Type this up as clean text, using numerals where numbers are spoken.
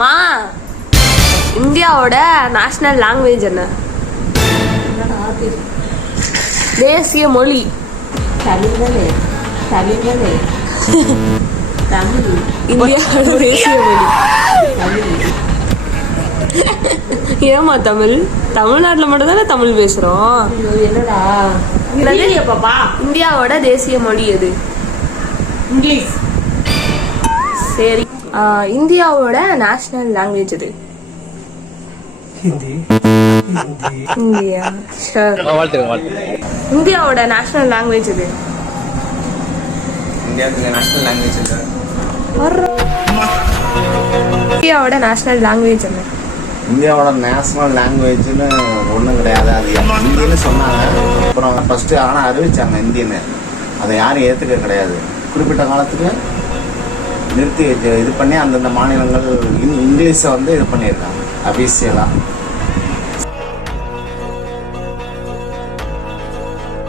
மா இந்தியாவோட national language என்ன? தேசிய மொழி தமிழ் தானே? தமிழ் தானே? தமிழ். இந்தியாவோட தேசிய மொழி ஏமா தமிழ்? தமிழ்நாட்டுல மட்டும் தானே தமிழ் பேசுறோம். என்னடா பாப்பா? இந்தியாவோட தேசிய மொழி எது? இங்கிலீஷ். சரி. இந்தியாவோட நேஷனல் லாங்குவேஜ் எது? இந்தியா. இந்தியாவோட நேஷனல் லாங்குவேஜ் எது? இந்தியாவோட நேஷனல் லாங்குவேஜ் என்ன? இந்தியாவோட நேஷனல் லாங்குவேஜ்னு ஒன்றும் கிடையாது. அது இந்தியன்னு சொன்னாங்க. அப்புறம் ஃபஸ்ட்டு ஆனால் அறிவிச்சாங்க இந்தியன்னு. அதை யாரும் ஏற்றுக்க கிடையாது. குறிப்பிட்ட காலத்துக்கு நிறுத்தி இது பண்ணி அந்தந்த மாநிலங்கள் இங்கிலீஷை வந்து இது பண்ணியிருக்காங்க அபிஷியலாக.